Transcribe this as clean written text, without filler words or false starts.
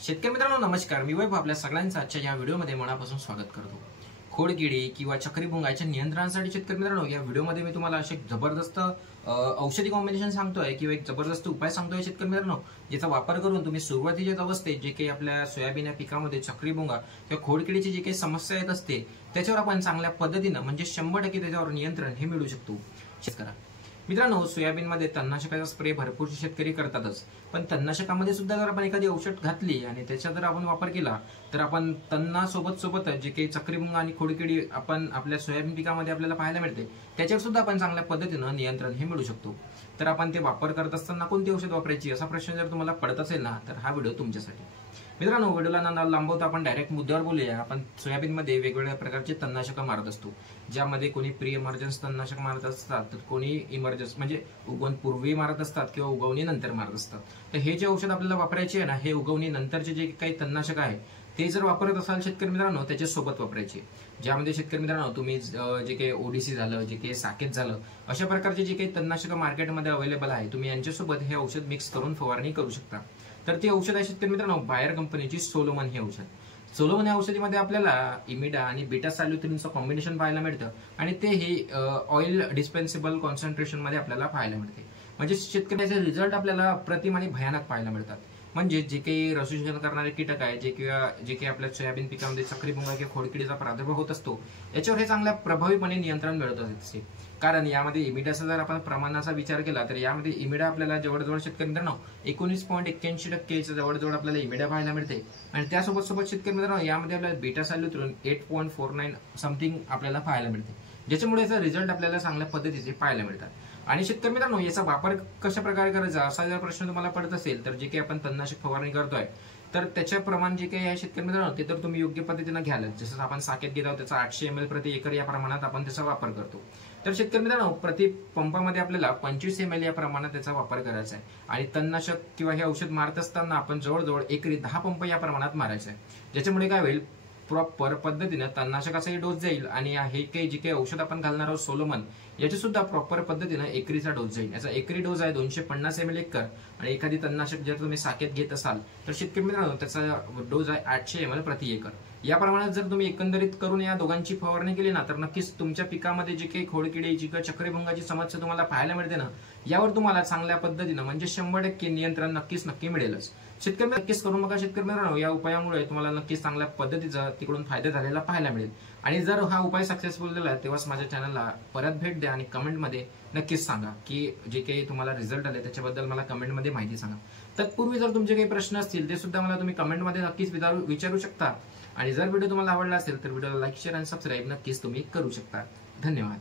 शेतकरी मित्रांनो नमस्कार, मी वैभव आपल्या सगळ्यांचं आजच्या या व्हिडिओमध्ये मनापासून स्वागत करतो। खोडकिडी किंवा चक्री भुंगाच्या नियंत्रणासाठी शेतकरी मित्रांनो या व्हिडिओमध्ये मी तुम्हाला असे जबरदस्त औषधी कॉम्बिनेशन सांगतोय किंवा एक जबरदस्त उपाय सांगतोय शेतकरी मित्रांनो, ज्याचा वापर करून तुम्ही सुरुवातीच्या अवस्थेत जे काही आपल्या सोयाबीन या पिकामध्ये चक्री भुंगा किंवा खोडकिडीची जी काही समस्या येत असते त्याच्यावर आपण चांगल्या पद्धतीने म्हणजे 100% त्याच्यावर नियंत्रण हे मिळू शकतो। शेतकरी मित्रांनो, सोयाबीन मध्ये तणनाशकाचा स्प्रे भरपूर शेतकरी करतातच, पण तणनाशकामध्ये सुद्धा जर आपण एखादी औषध घातली आणि त्याचा जर आपण वापर केला तर आपण तणना सोबत जे काही चक्रीभुंगा आणि खोडकिडी आपण आपल्या सोयाबीन पिकामध्ये आपल्याला पाहायला मिळते त्याच्यावर सुद्धा आपण चांगल्या पद्धतीने नियंत्रण हे मिळू शकतो। तर आपण ते वापर करत असताना कोणती औषध वापरायची असा प्रश्न जर तुम्हाला पडत असेल ना, तर हा व्हिडिओ तुमच्यासाठी। मित्रांनो, व्हिडिओला न लांबवता आपण डायरेक्ट मुद्द्यावर बोलूया। आपण सोयाबीन मध्ये वेगवेगळ्या प्रकारचे तणनाशक मारत असतो, ज्यामध्ये कोणी प्री इमर्जन्स तणनाशक मारत असतात, तर कोणी इमर्जन्स म्हणजे उगवण पूर्वी मारत असतात किंवा उगवणी नंतर मारत असतात। तर हे जे औषध आपल्याला वापरायचे आहे ना, हे उगवणी नंतरचे जे काही तणनाशक आहे ते जर वापरत असाल शेतकरी मित्रांनो त्याच्या सोबत वापरायचे, ज्यामध्ये शेतकरी मित्रांनो तुम्ही जे काही ओडीसी झालं, जे काही साकेत झालं, अशा प्रकारचे जे काही तणनाशक मार्केटमध्ये अवेलेबल आहे तुम्ही यांच्यासोबत हे औषध मिक्स करून फवारणी करू शकता। तर ते औषध आहे शेतकरी मित्रांनो बायर कंपनीची सोलोमन हे औषध। सोलोमन या औषधीमध्ये आपल्याला इमिडा आणि बीटा सॅल्युथ्रिनचं कॉम्बिनेशन पाहायला मिळतं आणि ते हे ऑइल डिस्पेन्सेबल कॉन्सन्ट्रेशन मध्ये आपल्याला पाहायला मिळते। म्हणजे शेतकऱ्याचे रिझल्ट आपल्याला अप्रतिम आणि भयानक पाहायला मिळतात। म्हणजे जे काही रसशोषण करणारे कीटक आहे जे काही आपल्या सोयाबीन पिकामध्ये चक्रीभुंगा किंवा खोडकिडीचा प्रादुर्भाव होत असतो याच्यावर हे चांगल्या प्रभावीपणे नियंत्रण मिळत असते। कारण यामध्ये इमिडाचा जर आपण प्रमाणाचा विचार केला तर यामध्ये इमिडा आपल्याला जवळजवळ शेतकरी मित्रांनो 19.81% जवळजवळ आपल्याला इमिडा पाहायला मिळते आणि त्यासोबत शेतकरी मित्रांनो यामध्ये आपल्याला बीटा सॅल्युथ्रिन 8.49 समथिंग आपल्याला पाहायला मिळते, ज्याच्यामुळे याचा रिझल्ट आपल्याला चांगल्या पद्धतीचे पाहायला मिळतात। आणि शेतकरी मित्रांनो याचा वापर कशा प्रकारे करायचा असा जर प्रश्न तुम्हाला पडत असेल तर जे काही आपण तणनाशक फवारणी करतोय तर त्याच्या प्रमाण जे काही आहे शेतकरी मित्रांनो ते तर तुम्ही योग्य पद्धतीने घ्याल। जसं आपण साकेत घेत आहोत त्याचा 800 ml प्रति एकर या प्रमाणात आपण त्याचा वापर करतो, तर शेतकरी मित्रांनो प्रति पंपामध्ये आपल्याला 25 ml या प्रमाणात त्याचा वापर करायचा आहे। आणि तणनाशक किंवा हे औषध मारत असताना आपण जवळजवळ एकरी 10 पंप या प्रमाणात मारायचा आहे, ज्याच्यामुळे काय होईल प्रॉपर पद्धतीने तणनाशकाचाही डोस जाईल आणि हे काही जे काही औषध आपण घालणार आहोत सोलोमन याची सुद्धा प्रॉपर पद्धतीने एकरीचा डोस जाईल। याचा एकरी डोस आहे 250 ml एकर आणि एखादी तणनाशक जर तुम्ही साकेत घेत असाल तर शेतकरी मित्रांनो त्याचा डोस आहे 800 ml प्रति एकर। या प्रमाणात जर तुम्ही एकंदरीत करून या दोघांची फवारणी केली ना तर नक्कीच तुमच्या पिकामध्ये जे काही खोडकिडीची किंवा चक्रीभुंगाची समस्या तुम्हाला पाहायला मिळते ना, यावर तुम्हाला चांगल्या पद्धतीने म्हणजे 100% नियंत्रण नक्की मिळेलच। शेतकरी नक्कीच करून बघा शेतकरी मित्रांनो, या उपायामुळे तुम्हाला नक्कीच चांगल्या पद्धतीचा तिकडून फायदा झालेला पाहायला मिळेल। आणि जर हा उपाय सक्सेसफुल झाला तेव्हाच माझ्या चॅनलला परत भेट द्या आणि कमेंटमध्ये नक्कीच सांगा की जे काही तुम्हाला रिझल्ट आले त्याच्याबद्दल मला कमेंटमध्ये माहिती सांगा। तत्पूर्वी जर तुमचे काही प्रश्न असतील ते सुद्धा मला तुम्ही कमेंटमध्ये नक्कीच विचारू शकता। आणि जर व्हिडिओ तुम्हाला आवडला असेल तर व्हिडिओला लाईक शेअर आणि सबस्क्राईब नक्कीच तुम्ही करू शकता। धन्यवाद।